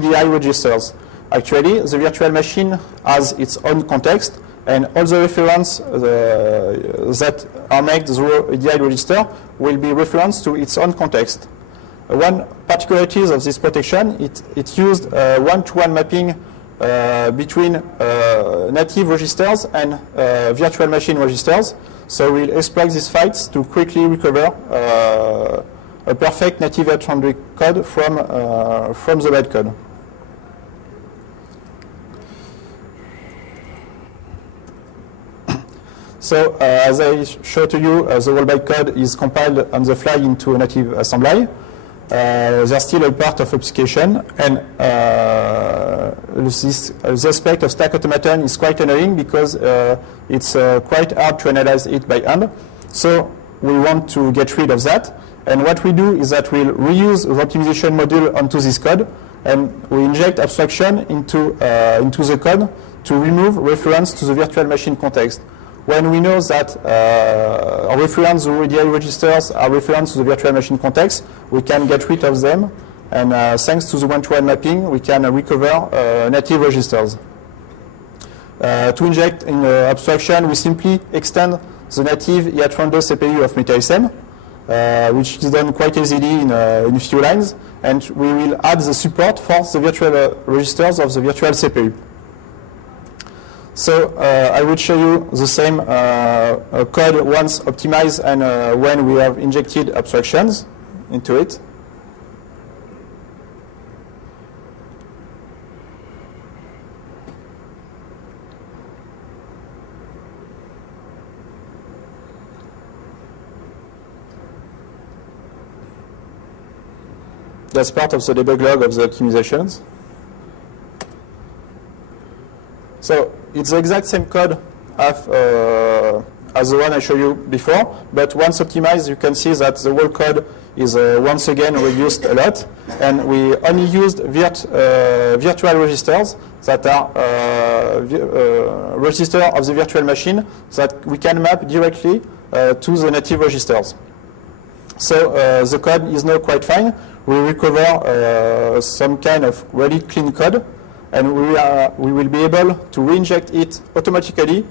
VDI registers. Actually, the virtual machine has its own context, and all the references that are made through VDI register will be referenced to its own context. One particularity of this protection, it used one-to-one mapping between native registers and virtual machine registers. So we'll exploit these fights to quickly recover a perfect native 800 code from the bad code. So as I showed to you, the whole bytecode is compiled on the fly into a native assembly. There's still a part of obfuscation, and the aspect of stack automaton is quite annoying because it's quite hard to analyze it by hand. So we want to get rid of that. And what we do is that we'll reuse the optimization module onto this code, and we inject abstraction into the code to remove reference to the virtual machine context. When we know that our reference to VDI registers are reference to the virtual machine context, we can get rid of them, and thanks to the one-to-one mapping, we can recover native registers. To inject in abstraction, we simply extend the native E800 CPU of Metasm, which is done quite easily in a few lines, and we will add the support for the virtual registers of the virtual CPU. So I will show you the same code once optimized and when we have injected abstractions into it. That's part of the debug log of the optimizations. So it's the exact same code as the one I showed you before, but once optimized, you can see that the whole code is once again reduced a lot, and we only used virtual registers that are register of the virtual machine that we can map directly to the native registers. So the code is now quite fine. We recover some kind of really clean code, and we will be able to reinject it automatically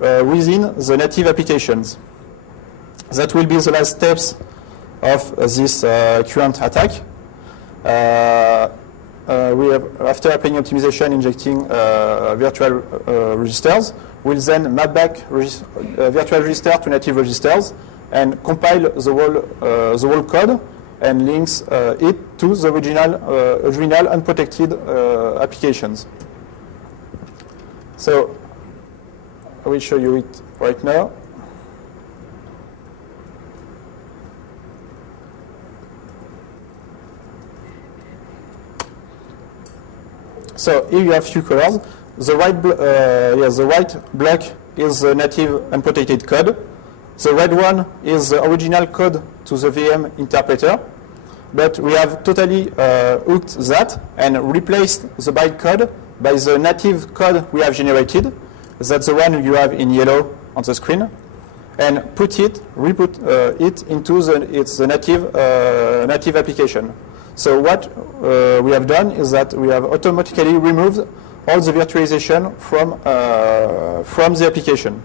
within the native applications. That will be the last steps of this current attack. We have, after applying optimization, injecting virtual registers, we'll then map back virtual register to native registers and compile the whole code and links it to the original unprotected applications. So I will show you it right now. So here you have few colors. The white block is the native unprotected code. The red one is the original code to the VM interpreter. But we have totally hooked that and replaced the bytecode by the native code we have generated. That's the one you have in yellow on the screen. And re-put it into the native application. So what we have done is that we have automatically removed all the virtualization from the application.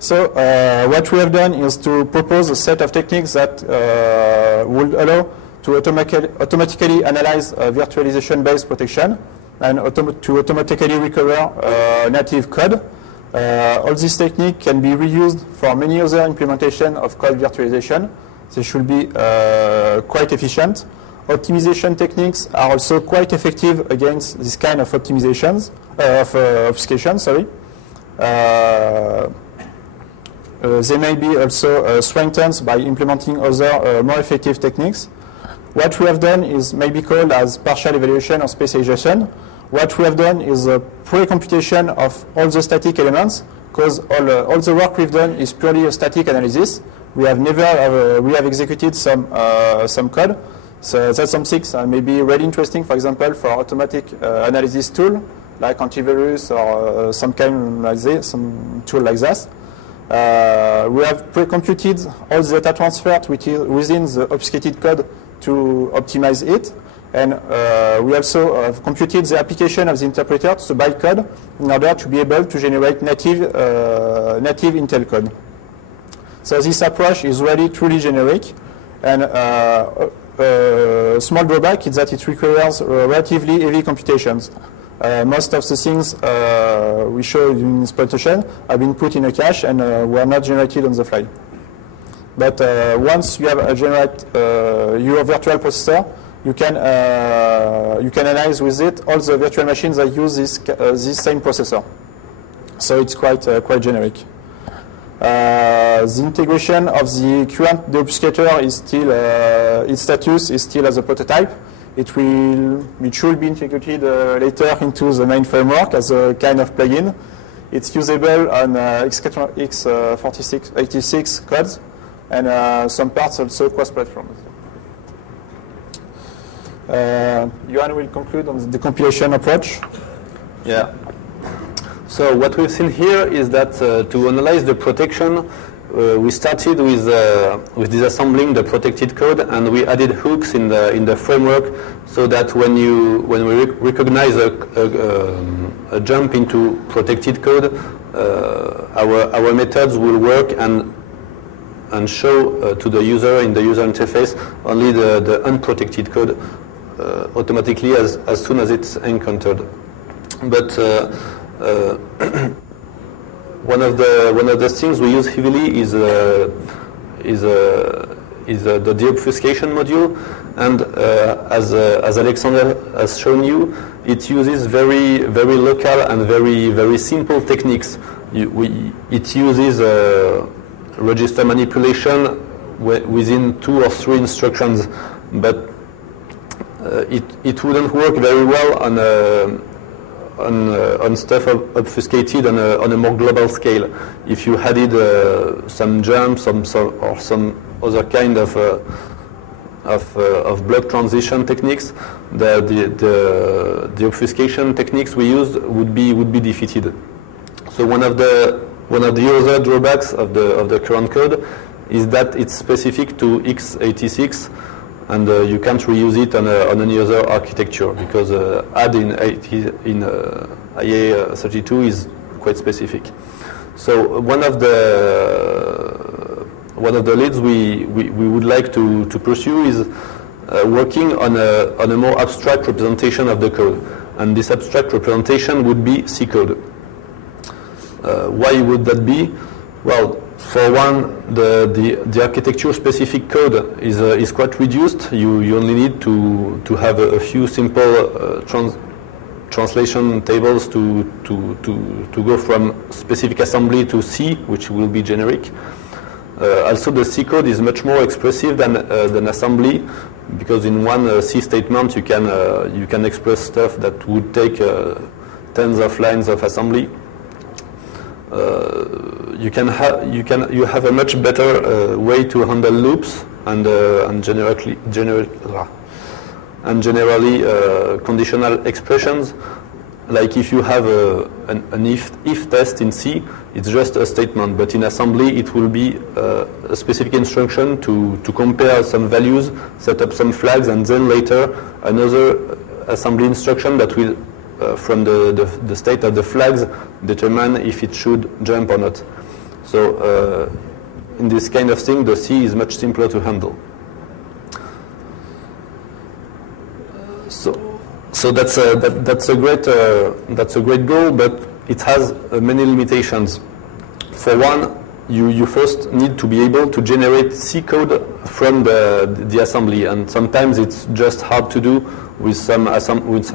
So what we have done is to propose a set of techniques that would allow to automatically analyze virtualization-based protection and to automatically recover native code. All these techniques can be reused for many other implementations of code virtualization. They should be quite efficient. Optimization techniques are also quite effective against this kind of optimizations, obfuscation, sorry. They may be also strengthened by implementing other more effective techniques. What we have done is maybe called as partial evaluation or specialization. What we have done is a pre-computation of all the static elements, because all the work we've done is purely a static analysis. We have executed some code. So that's something that may be really interesting, for example, for automatic analysis tool like antivirus or some kind like this, some tool like that. We have pre-computed all the data transfer within the obfuscated code to optimize it. And we also have computed the application of the interpreter to the bytecode in order to be able to generate native Intel code. So this approach is really truly generic. And small drawback is that it requires relatively heavy computations. Most of the things we show in this presentation have been put in a cache and were not generated on the fly. But once you have your virtual processor, you can analyze with it all the virtual machines that use this same processor. So it's quite generic. The integration of the current deobfuscator is still its status is still as a prototype. It should be integrated later into the main framework as a kind of plugin. It's usable on x86 codes and some parts also cross-platform. Yoann will conclude on the compilation approach. Yeah. So what we've seen here is that to analyze the protection, we started with disassembling the protected code, and we added hooks in the framework, so that when we recognize a jump into protected code, our methods will work and show to the user in the user interface only the unprotected code automatically as soon as it's encountered. But one of the things we use heavily is the deobfuscation module, and as Alexander has shown you, it uses very local and very simple techniques. It uses register manipulation within 2 or 3 instructions, but it wouldn't work very well on stuff obfuscated on a more global scale. If you added some jumps or some other kind of block transition techniques, the obfuscation techniques we used would be defeated. So one of the other drawbacks of the current code is that it's specific to x86, and you can't reuse it on any other architecture, because add in IA32 is quite specific. So one of the leads we would like to pursue is working on a more abstract representation of the code, and this abstract representation would be C code. Why would that be? Well, for one, the architecture-specific code is quite reduced. You only need to have a few simple translation tables to go from specific assembly to C, which will be generic. Also, the C code is much more expressive than assembly, because in one C statement you can express stuff that would take tens of lines of assembly. You have a much better way to handle loops and generally conditional expressions. Like if you have an if test in C, it's just a statement, but in assembly it will be a specific instruction to compare some values, set up some flags, and then later another assembly instruction that will from the state of the flags determine if it should jump or not. So in this kind of thing, the C is much simpler to handle. So that's a great goal, but it has many limitations. For one, you first need to be able to generate C code from the assembly, and sometimes it's just hard to do with some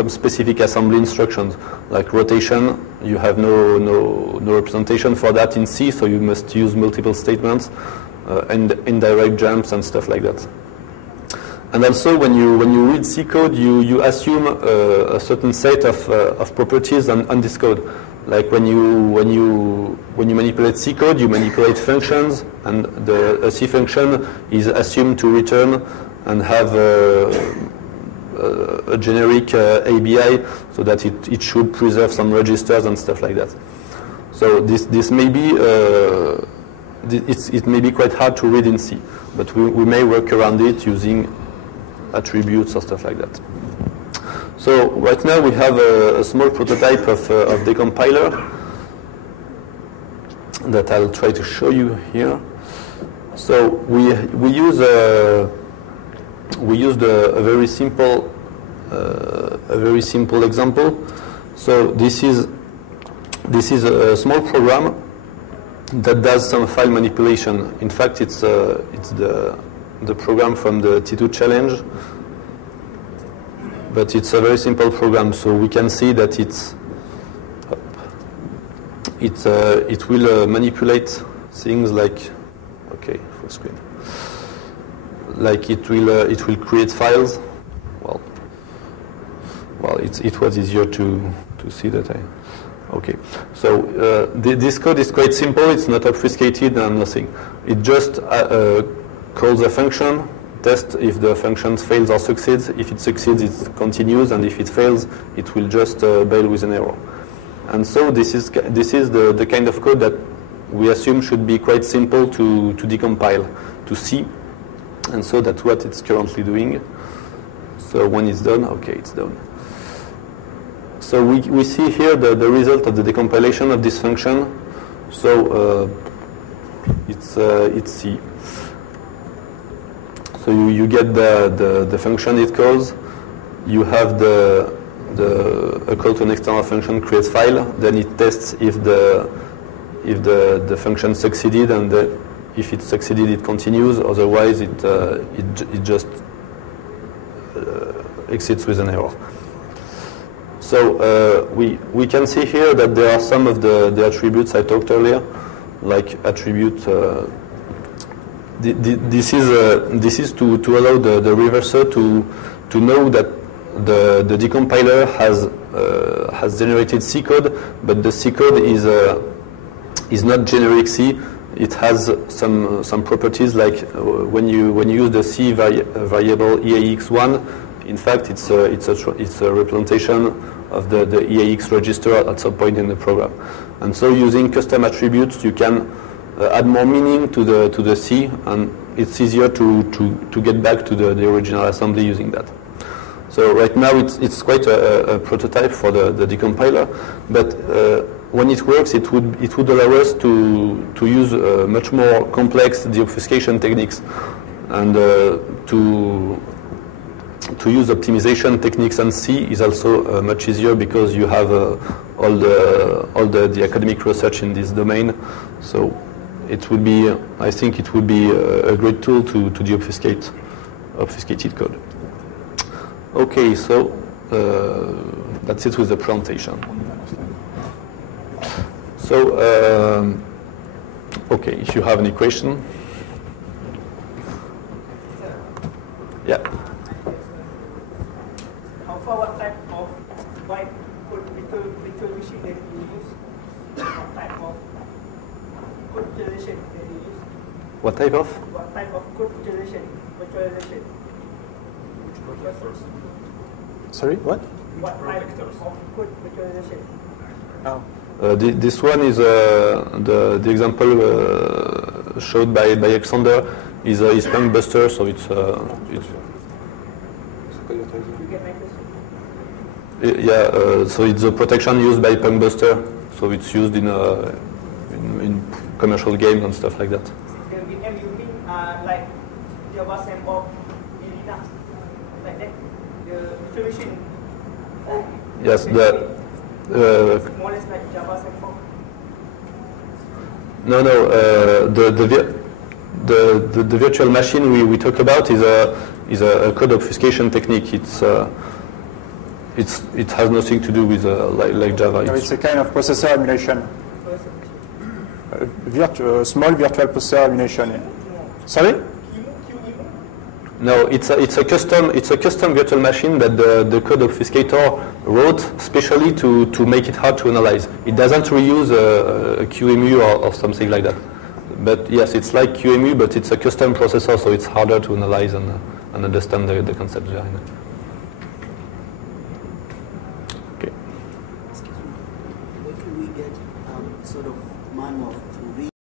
specific assembly instructions, like rotation. You have no representation for that in C, so you must use multiple statements and indirect jumps and stuff like that. And also, when you read C code, you assume a certain set of properties on this code. Like when you manipulate C code, you manipulate functions, and a C function is assumed to return and have a generic ABI so that it should preserve some registers and stuff like that. So this may be it may be quite hard to read in C, but we may work around it using attributes or stuff like that. So right now we have a small prototype of the compiler that I'll try to show you here. So we used a very simple example. So this is a small program that does some file manipulation. In fact, it's the program from the T2 challenge, but it's a very simple program. So we can see that it will manipulate things like, okay, full screen. Like it will create files. Well, it was easier to see that. Okay, so this code is quite simple. It's not obfuscated and nothing. It just calls a function, tests if the function fails or succeeds. If it succeeds, it continues, and if it fails, it will just bail with an error. And so this is the kind of code that we assume should be quite simple to decompile to C, and so that's what it's currently doing. So when it's done, okay, it's done. So we see here the result of the decompilation of this function. So it's C. So you get the function it calls. You have a call to an external function create file. Then it tests if the function succeeded, and if it succeeded, it continues. Otherwise, it just exits with an error. So we can see here that there are some of the attributes I talked earlier, like attribute. This is to allow the reverser to know that the decompiler has generated C code, but the C code is not generic C. It has some properties, like when you use the C variable EAX1. In fact, it's a representation of the EAX register at some point in the program. And so using custom attributes, you can add more meaning to the C, and it's easier to get back to the original assembly using that. So right now it's quite a prototype for the decompiler, but when it works, it would allow us to use much more complex deobfuscation techniques, and to use optimization techniques on C is also much easier, because you have all the academic research in this domain. So it would be, I think it would be a great tool to deobfuscate obfuscated code. Okay, so that's it with the presentation. So okay, if you have any question. Yeah. What type of white code virtual machine that you use? What type of code virtualization that you use? What type of? What type of code virtualization? Sorry, what? What type of code virtualization? Oh. This one is the example showed by Alexander is Punkbuster, so it's. Yeah, so it's a protection used by Punkbuster, so it's used in commercial games and stuff like that. The VM you mean like Java sandbox in Linux, like that? The virtual machine? Yes, more or less like Java sandbox? No, the virtual machine we talk about is a code obfuscation technique. It has nothing to do with like Java. No, it's a kind of processor emulation. Small virtual processor emulation. Yeah. Sorry? No, it's a custom virtual machine that the code obfuscator wrote specially to make it hard to analyze. It doesn't reuse a QEMU or something like that. But yes, it's like QEMU, but it's a custom processor, so it's harder to analyze and understand the concept behind it.